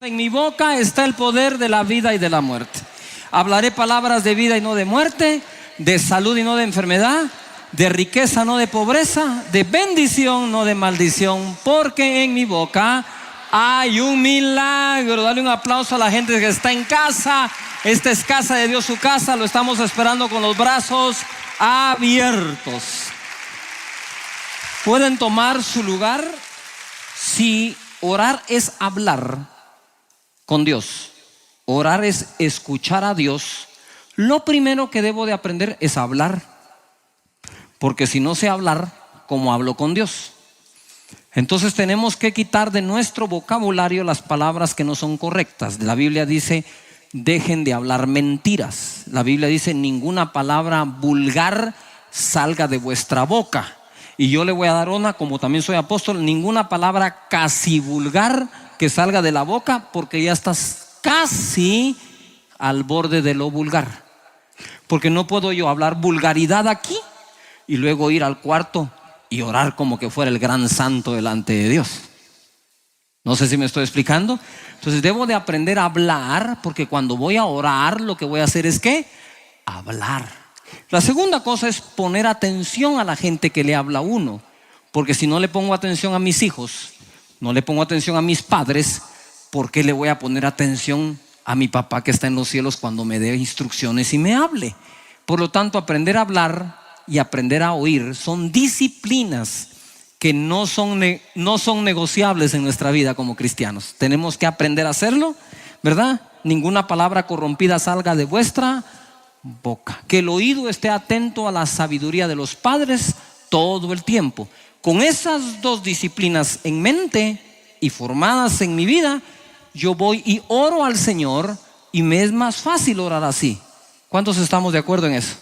En mi boca está el poder de la vida y de la muerte. Hablaré palabras de vida y no de muerte, de salud y no de enfermedad, de riqueza no de pobreza, de bendición no de maldición, porque en mi boca hay un milagro. Dale un aplauso a la gente que está en casa. Esta es casa de Dios, su casa. Lo estamos esperando con los brazos abiertos. Pueden tomar su lugar. Si orar es hablar con Dios, orar es escuchar a Dios, lo primero que debo de aprender es hablar, porque si no sé hablar, ¿cómo hablo con Dios? Entonces tenemos que quitar de nuestro vocabulario las palabras que no son correctas. La Biblia dice: dejen de hablar mentiras. La Biblia dice: ninguna palabra vulgar salga de vuestra boca. Y yo le voy a dar una, como también soy apóstol: ninguna palabra casi vulgar que salga de la boca, porque ya estás casi al borde de lo vulgar. Porque no puedo yo hablar vulgaridad aquí y luego ir al cuarto y orar como que fuera el gran santo delante de Dios. No sé si me estoy explicando. Entonces debo de aprender a hablar, porque cuando voy a orar lo que voy a hacer es ¿qué? Hablar. La segunda cosa es poner atención a la gente que le habla a uno, porque si no le pongo atención a mis hijos, no le pongo atención a mis padres, ¿por qué le voy a poner atención a mi papá que está en los cielos cuando me dé instrucciones y me hable? Por lo tanto, aprender a hablar y aprender a oír son disciplinas que no son negociables en nuestra vida como cristianos. Tenemos que aprender a hacerlo, ¿verdad? Ninguna palabra corrompida salga de vuestra boca. Que el oído esté atento a la sabiduría de los padres todo el tiempo. Con esas dos disciplinas en mente y formadas en mi vida, yo voy y oro al Señor, y me es más fácil orar así. ¿Cuántos estamos de acuerdo en eso?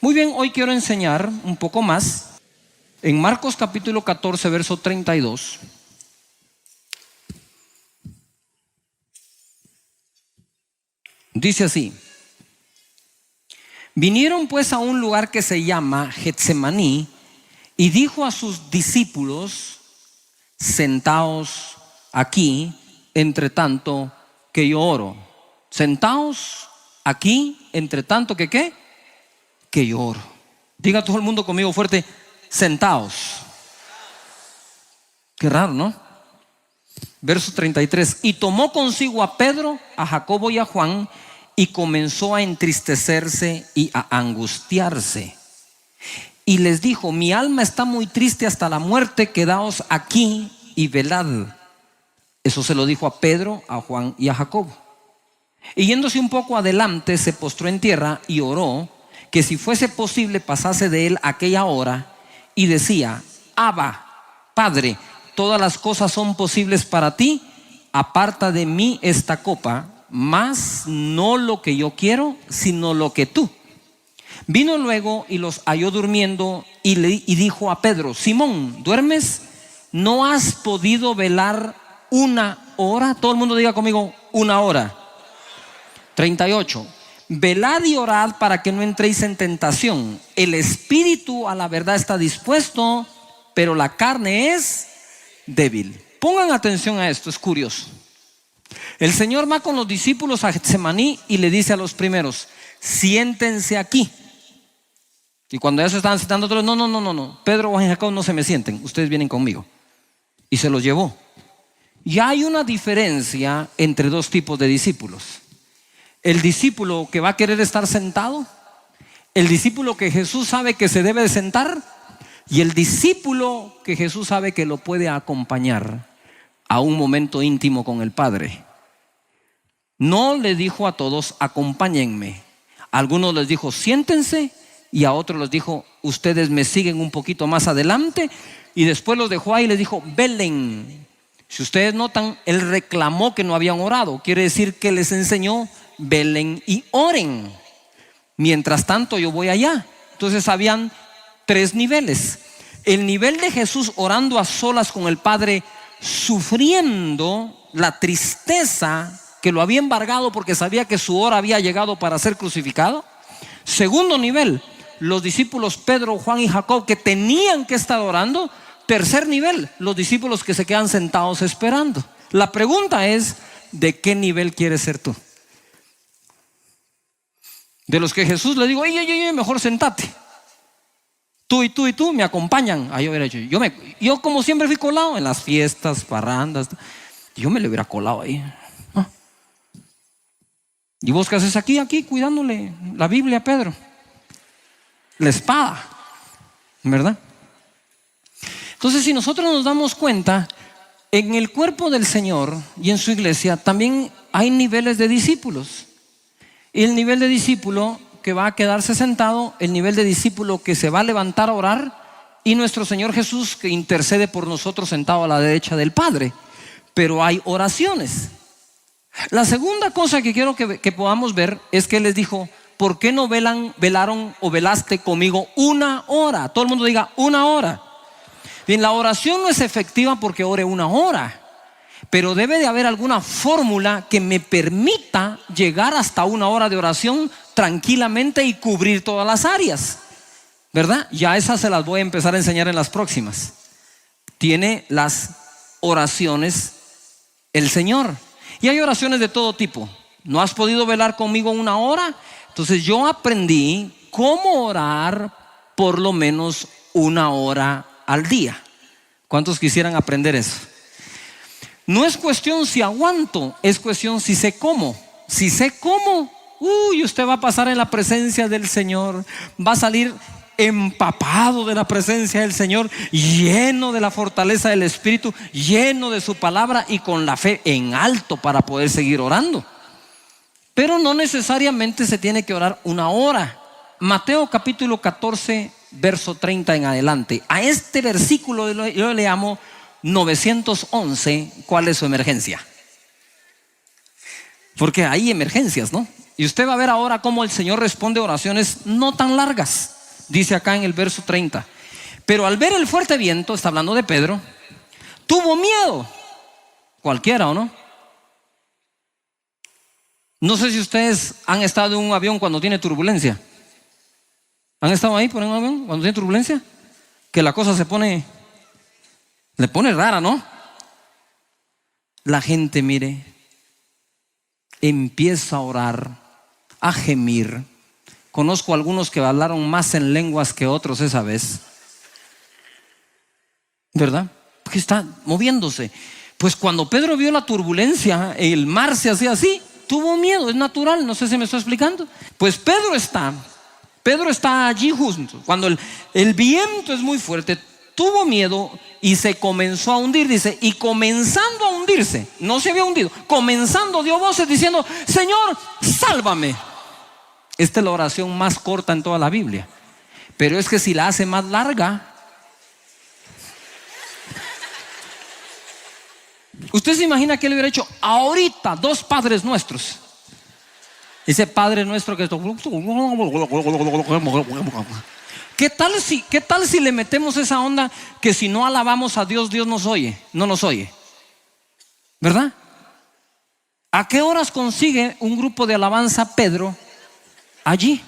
Muy bien, hoy quiero enseñar un poco más en Marcos capítulo 14, verso 32. Dice así: vinieron pues a un lugar que se llama Getsemaní, y dijo a sus discípulos: sentaos aquí, entre tanto que yo oro. Sentaos aquí, entre tanto que ¿qué? Que yo oro. Diga todo el mundo conmigo fuerte: sentaos. Qué raro, ¿no? Verso 33: y tomó consigo a Pedro, a Jacobo y a Juan, y comenzó a entristecerse y a angustiarse. Y les dijo: mi alma está muy triste hasta la muerte, quedaos aquí y velad. Eso se lo dijo a Pedro, a Juan y a Jacobo. Y yéndose un poco adelante, se postró en tierra y oró que si fuese posible pasase de él aquella hora, y decía: Abba, Padre, todas las cosas son posibles para ti, aparta de mí esta copa, mas no lo que yo quiero, sino lo que tú. Vino luego y los halló durmiendo, y dijo a Pedro: Simón, ¿duermes? ¿No has podido velar una hora? Todo el mundo diga conmigo: una hora. 38: velad y orad para que no entréis en tentación. El espíritu a la verdad está dispuesto, pero la carne es débil. Pongan atención a esto, es curioso. El Señor va con los discípulos a Getsemaní y le dice a los primeros: siéntense aquí. Y cuando ya se estaban sentando otros: no, Pedro, Juan y Jacob, no se me sienten, ustedes vienen conmigo. Y se los llevó. Ya hay una diferencia entre dos tipos de discípulos: el discípulo que va a querer estar sentado, el discípulo que Jesús sabe que se debe de sentar, y el discípulo que Jesús sabe que lo puede acompañar a un momento íntimo con el Padre. No le dijo a todos: acompáñenme. A algunos les dijo: siéntense, y a otros les dijo: ustedes me siguen un poquito más adelante. Y después los dejó ahí y les dijo: velen. Si ustedes notan, él reclamó que no habían orado. Quiere decir que les enseñó: velen y oren. Mientras tanto yo voy allá. Entonces habían tres niveles. El nivel de Jesús orando a solas con el Padre, sufriendo la tristeza que lo había embargado porque sabía que su hora había llegado para ser crucificado. Segundo nivel, los discípulos Pedro, Juan y Jacob, que tenían que estar orando. Tercer nivel, los discípulos que se quedan sentados esperando. La pregunta es: de qué nivel quieres ser tú. De los que Jesús le digo, mejor sentate. Tú y tú y tú me acompañan. Yo hubiera hecho, yo como siempre fui colado en las fiestas, parrandas, yo me le hubiera colado ahí. ¿Y vos qué haces aquí cuidándole la Biblia a Pedro? La espada, ¿verdad? Entonces, si nosotros nos damos cuenta, en el cuerpo del Señor y en su iglesia también hay niveles de discípulos. Y el nivel de discípulo que va a quedarse sentado, el nivel de discípulo que se va a levantar a orar, y nuestro Señor Jesús que intercede por nosotros sentado a la derecha del Padre. Pero hay oraciones. La segunda cosa que quiero que podamos ver es que Él les dijo, ¿por qué no velaron o velaste conmigo 1 hora? Todo el mundo diga 1 hora. Bien, la oración no es efectiva porque ore 1 hora, pero debe de haber alguna fórmula que me permita llegar hasta 1 hora de oración tranquilamente y cubrir todas las áreas, ¿verdad? Ya esas se las voy a empezar a enseñar en las próximas. Tiene las oraciones el Señor. Y hay oraciones de todo tipo. ¿No has podido velar conmigo 1 hora? Entonces yo aprendí cómo orar por lo menos 1 hora al día. ¿Cuántos quisieran aprender eso? No es cuestión si aguanto, es cuestión si sé cómo. Si sé cómo, usted va a pasar en la presencia del Señor, va a salir empapado de la presencia del Señor, lleno de la fortaleza del Espíritu, lleno de su palabra y con la fe en alto para poder seguir orando. Pero no necesariamente se tiene que orar 1 hora. Mateo capítulo 14 verso 30 en adelante. A este versículo yo le llamo 911. ¿Cuál es su emergencia? Porque hay emergencias, ¿no? Y usted va a ver ahora cómo el Señor responde oraciones no tan largas. Dice acá en el verso 30: pero al ver el fuerte viento, está hablando de Pedro, tuvo miedo. Cualquiera, ¿o no? No sé si ustedes han estado en un avión cuando tiene turbulencia. ¿Han estado ahí por un avión cuando tiene turbulencia? Que la cosa le pone rara, ¿no? La gente, mire, empieza a orar, a gemir. Conozco algunos que hablaron más en lenguas que otros esa vez, ¿verdad? Porque está moviéndose. Pues cuando Pedro vio la turbulencia, el mar se hacía así, tuvo miedo, es natural, no sé si me estoy explicando. Pues Pedro está allí justo, cuando el viento es muy fuerte, tuvo miedo y se comenzó a hundir, dice, y comenzando a hundirse, no se había hundido, comenzando dio voces diciendo, Señor, sálvame. Esta es la oración más corta en toda la Biblia, pero es que si la hace más larga, usted se imagina que él hubiera hecho ahorita 2 Padres Nuestros. Ese Padre Nuestro que ¿Qué tal si le metemos esa onda que si no alabamos a Dios, Dios nos oye? No nos oye, ¿verdad? ¿A qué horas consigue un grupo de alabanza Pedro allí?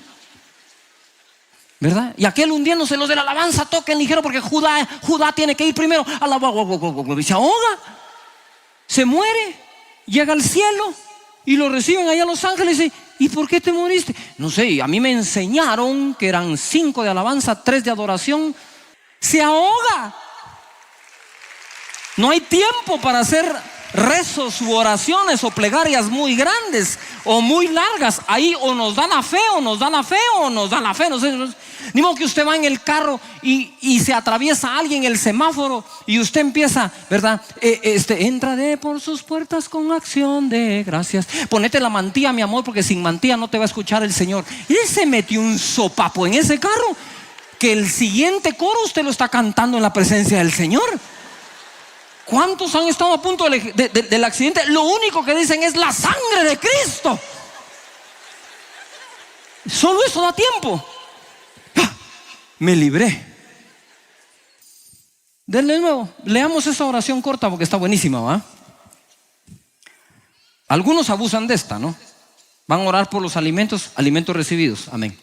¿Verdad? Y aquel hundiéndose, los de la alabanza toquen ligero porque Judá tiene que ir primero. Y se ahoga, se muere, llega al cielo y lo reciben allá Los Ángeles. ¿Y por qué te moriste? No sé, a mí me enseñaron que eran 5 de alabanza, 3 de adoración. Se ahoga. No hay tiempo para hacer rezos u oraciones o plegarias muy grandes o muy largas. Ahí o nos da la fe o nos da la fe o nos da la fe. No sé, ni modo que usted va en el carro y se atraviesa alguien el semáforo y usted empieza, ¿verdad? Entraré por sus puertas con acción de gracias. Ponete la mantilla, mi amor, porque sin mantilla no te va a escuchar el Señor. Y se metió un sopapo en ese carro que el siguiente coro usted lo está cantando en la presencia del Señor. ¿Cuántos han estado a punto del accidente? Lo único que dicen es la sangre de Cristo. Solo eso da tiempo. Me libré. Denle de nuevo, leamos esa oración corta porque está buenísima, ¿va? Algunos abusan de esta, ¿no? Van a orar por los alimentos recibidos, amén.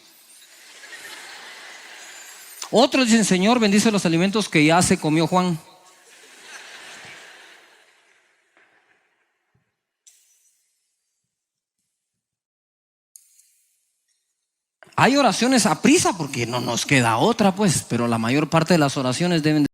Otros dicen, Señor, bendice los alimentos que ya se comió Juan. Hay oraciones a prisa porque no nos queda otra, pues, pero la mayor parte de las oraciones deben